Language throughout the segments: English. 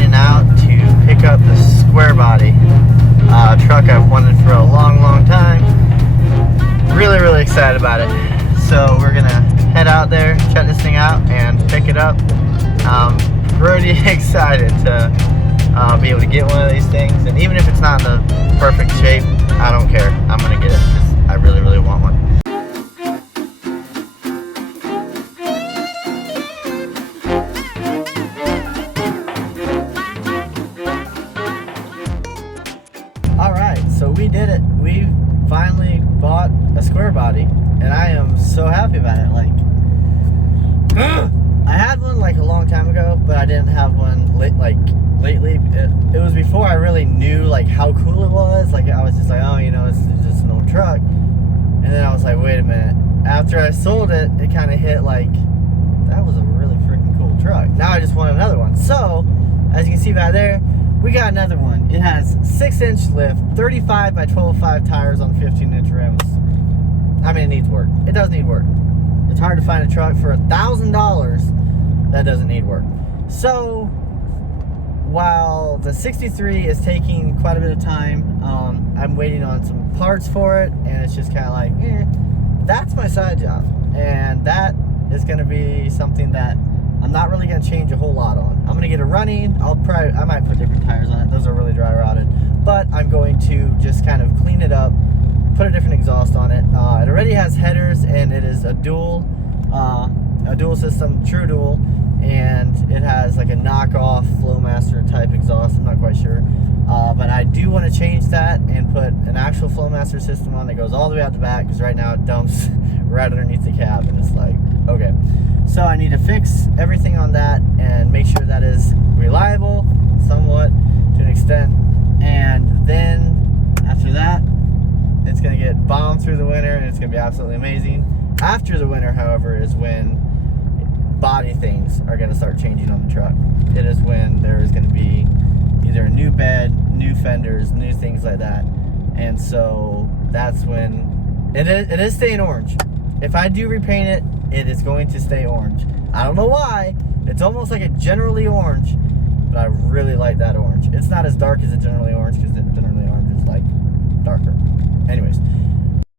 heading out to pick up the square body truck I've wanted for a long time. Really excited about it. So we're gonna head out there, check this thing out, and pick it up. Pretty excited to be able to get one of these things, and even if it's not in the perfect shape, I don't care. I'm gonna get it because I really want one. Alright, so we did it. We finally bought a square body, and I am so happy about it. Like, I had one like a long time ago, but I didn't have one lately. It was before I really knew like how cool it was. Like, I was just like, oh, you know, it's just an old truck. And then I was like, wait a minute. After I sold it, it kind of hit like, that was a really freaking cool truck. Now I just want another one. So, as you can see back there, we got another one. It has 6-inch lift, 35 by 12.5 tires on 15-inch rims. I mean, it needs work. It does need work. It's hard to find a truck for $1,000 that doesn't need work. So, while the 63 is taking quite a bit of time, I'm waiting on some parts for it, and it's just kind of like, that's my side job. And that is going to be something that I'm not really going to change a whole lot on. I'm going to get it running. I might put different tires on it. Those are really dry rotted. But I'm going to just kind of clean it up, put a different exhaust on it. It already has headers, and it is a dual system, true dual, and it has like a knockoff Flowmaster type exhaust. I'm not quite sure. But I do want to change that and put an actual Flowmaster system on that goes all the way out the back, because right now it dumps right underneath the cab, and it's like, okay. So I need to fix everything on that and make sure that is reliable somewhat to an extent. And then after that, it's going to get bombed through the winter, and it's going to be absolutely amazing. After the winter, however, is when body things are going to start changing on the truck. It is when there is going to be either a new bed, new fenders, new things like that. And so that's when it is staying orange. If I do repaint it, it is going to stay orange. I don't know why. It's almost like a generally orange, but I really like that orange. It's not as dark as a generally orange, because the generally orange is like darker. Anyways,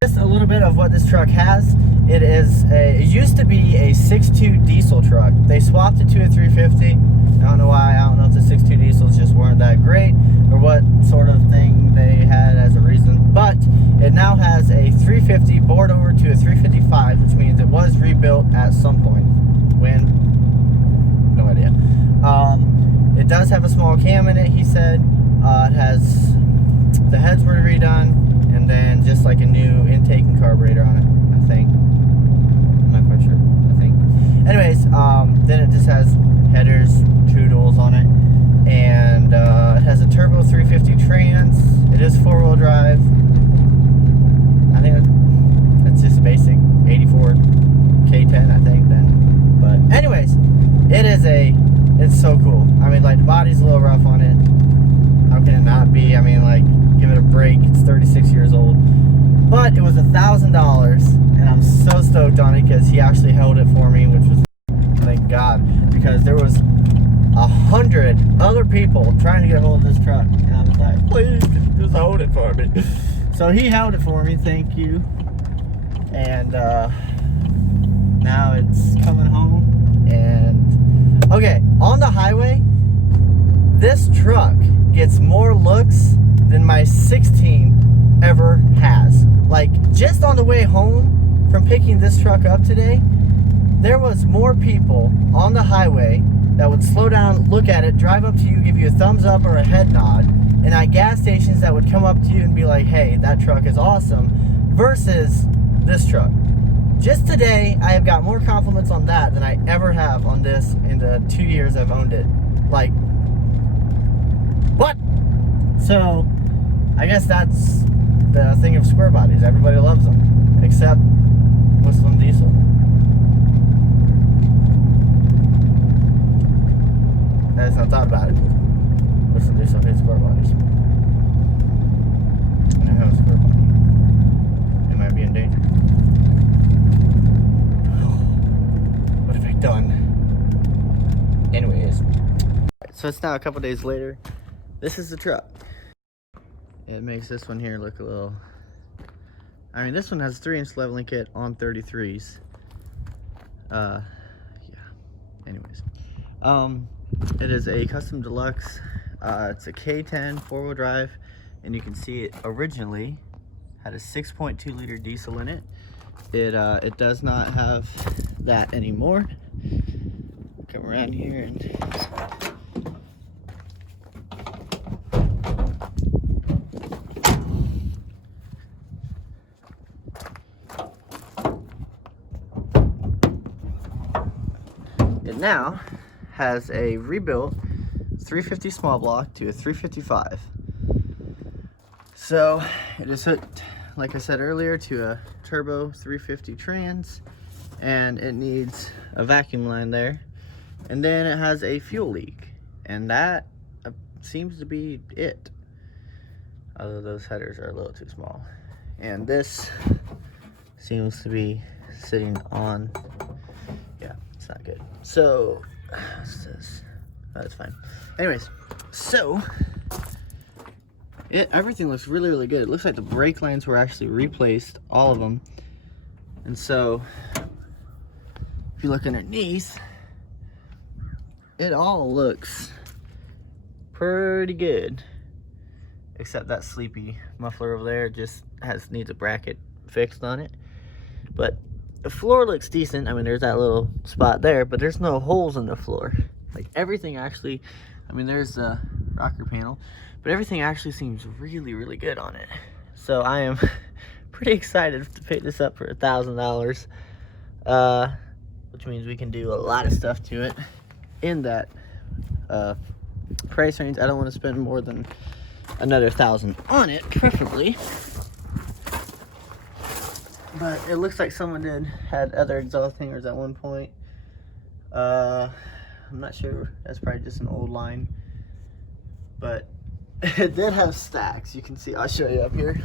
just a little bit of what this truck has. It used to be a 6.2 diesel truck. They swapped it to a 350. I don't know why. I don't know if the 6.2 diesels just weren't that great, or what sort of thing they had as a reason. But it now has a 350 bored over to a 355, which means it was rebuilt at some point. When? No idea. It does have a small cam in it, he said. It has, the heads were redone, and then just like a new intake and carburetor on it, I think. I'm not quite sure, I think. Anyways, then it just has headers, true duals on it, and it has a turbo 350 trans. It is 4-wheel drive. I think it's just basic 84 K10, I think, then. But anyways, it's so cool. I mean, like, the body's a little rough on it. How can it not be? I mean, like, give it a break. It's 36 years old. But it was $1,000, and I'm so stoked on it because he actually held it for me, which was, thank God, because there was 100 other people trying to get a hold of this truck, and I was like, please, just hold it for me. So he held it for me, thank you. And now it's coming home. And okay, on the highway, this truck gets more looks than my 16 ever has. Like, just on the way home from picking this truck up today, there was more people on the highway that would slow down, look at it, drive up to you, give you a thumbs up or a head nod, and at gas stations that would come up to you and be like, hey, that truck is awesome, versus this truck. Just today, I have got more compliments on that than I ever have on this in the 2 years I've owned it. Like, what? So, I guess that's the thing of square bodies. Everybody loves them, except Whistling Diesel. I just not thought about it. Whistling Diesel hates square bodies. And I have a square body. It might be in danger. What have I done? Anyways. right, so it's now a couple days later. This is the truck. It makes this one here look a little, I mean, this one has 3-inch leveling kit on 33s. Yeah, anyways. It is a custom deluxe. It's a K10 4-wheel drive, and you can see it originally had a 6.2 liter diesel in it. It does not have that anymore. Come around here and it now has a rebuilt 350 small block to a 355. So it is hooked, like I said earlier, to a turbo 350 trans, and it needs a vacuum line there. And then it has a fuel leak, and that seems to be it. Although those headers are a little too small. And this seems to be sitting on, yeah, it's not good. So, what's this? That's fine. Anyways, so everything looks really, really good. It looks like the brake lines were actually replaced, all of them. And so, if you look underneath, it all looks pretty good. Except that sleepy muffler over there just needs a bracket fixed on it. But the floor looks decent. I mean, there's that little spot there, but there's no holes in the floor. Like, everything actually, I mean, there's a rocker panel, but everything actually seems really, really good on it. So I am pretty excited to pick this up for $1,000, which means we can do a lot of stuff to it in that price range. I don't want to spend more than another $1,000 on it, preferably. But it looks like someone had other exhaust hangers at one point. I'm not sure. That's probably just an old line. But it did have stacks. You can see. I'll show you up here.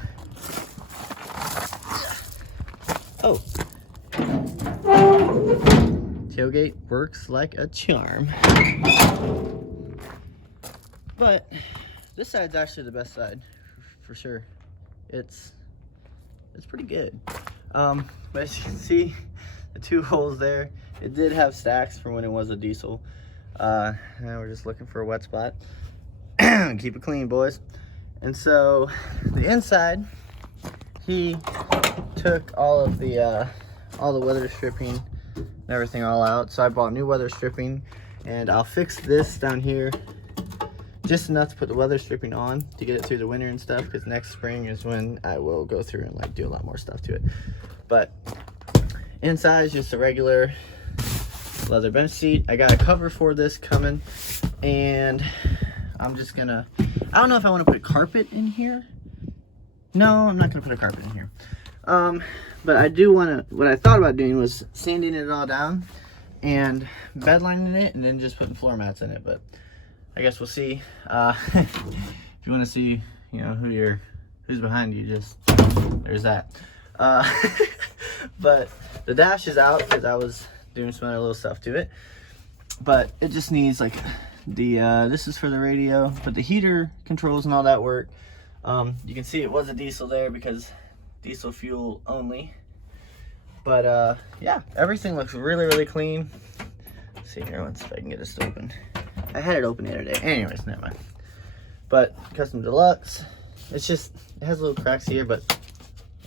Oh. Tailgate works like a charm. But this side's actually the best side, for sure. It's pretty good. But as you can see, the 2 holes there, it did have stacks for when it was a diesel. Now we're just looking for a wet spot. Keep it clean, boys. And so the inside, he took all the weather stripping and everything all out. So I bought new weather stripping, and I'll fix this down here just enough to put the weather stripping on to get it through the winter and stuff, because next spring is when I will go through and like do a lot more stuff to it. But inside is just a regular leather bench seat. I got a cover for this coming, and I'm just gonna, I don't know if I want to put carpet in here. No, I'm not gonna put a carpet in here. But I do want to, what I thought about doing was sanding it all down and bedlining it, and then just putting floor mats in it. But I guess we'll see. If you want to see, you know, who's behind you, just, there's that. But the dash is out because I was doing some other little stuff to it. But it just needs like this is for the radio, but the heater controls and all that work. You can see it was a diesel there because diesel fuel only. But yeah, everything looks really, really clean. Let's see here, let's see if I can get this open. I had it open the other day. Anyways, never mind. But custom deluxe. It's just, it has little cracks here, but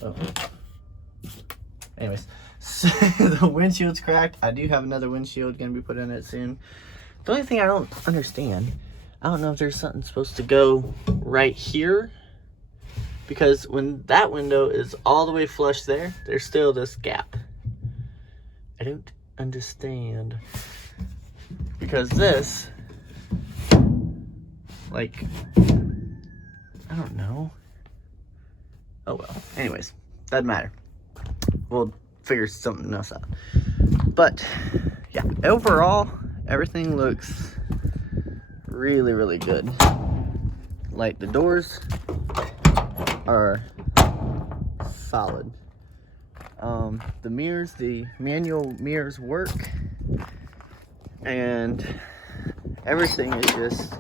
oh. Anyways, so the windshield's cracked. I do have another windshield gonna be put in it soon. The only thing I don't understand, I don't know if there's something supposed to go right here, because when that window is all the way flush there, there's still this gap. I don't understand, because this, like, I don't know. Oh well. Anyways, doesn't matter. We'll figure something else out. But yeah, overall, everything looks really, really good. Like, the doors are solid. The mirrors, the manual mirrors work, and everything is just,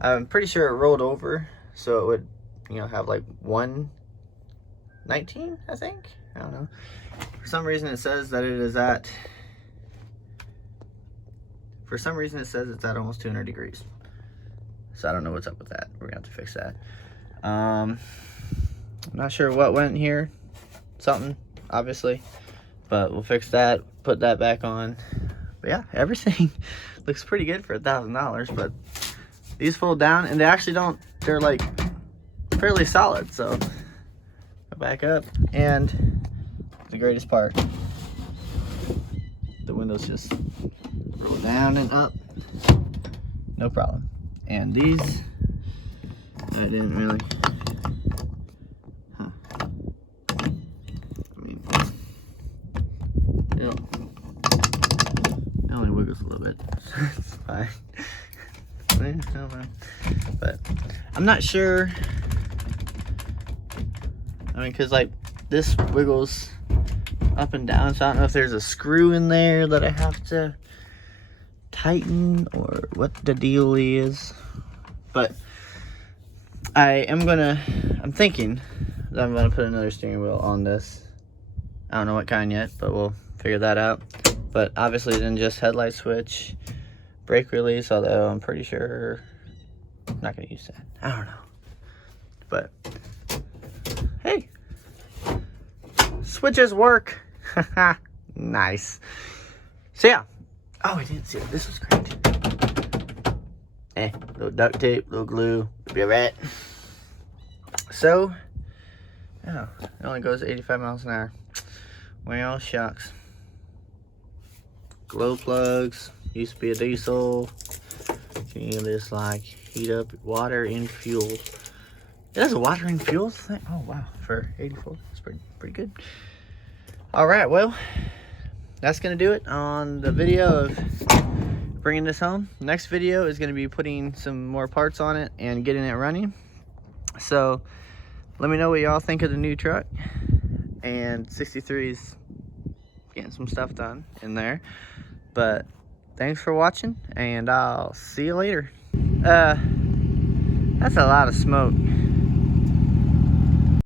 I'm pretty sure it rolled over, so it would, you know, have like 119, I think. I don't know. For some reason it says that it is at, for some reason it says it's at almost 200 degrees. So I don't know what's up with that. We're gonna have to fix that. I'm not sure what went here. Something, obviously. But we'll fix that, put that back on. But yeah, everything looks pretty good for $1,000. But these fold down, and they actually don't, they're like fairly solid. So go back up, and the greatest part, the windows just roll down and up, no problem. And these, I didn't really, I mean, it only wiggles a little bit. It's fine. But I'm not sure. I mean, because like this wiggles up and down, so I don't know if there's a screw in there that I have to tighten or what the deal is. But I'm thinking that I'm gonna put another steering wheel on this. I don't know what kind yet, but we'll figure that out. But obviously then just headlight switch, brake release, although I'm pretty sure I'm not gonna use that. I don't know. But hey, switches work. Nice. So yeah. Oh, I didn't see it. This was great. Little duct tape, little glue, be a rat. So, yeah, it only goes 85 miles an hour. Well, shucks. Glow plugs, used to be a diesel. You can just like heat up water and fuel. It has a water and fuel thing. Oh wow, for 84, that's pretty good. All right, well, that's gonna do it on the video of bringing this home. Next video is gonna be putting some more parts on it and getting it running. So let me know what y'all think of the new truck. And 63's getting some stuff done in there. But thanks for watching, and I'll see you later. That's a lot of smoke.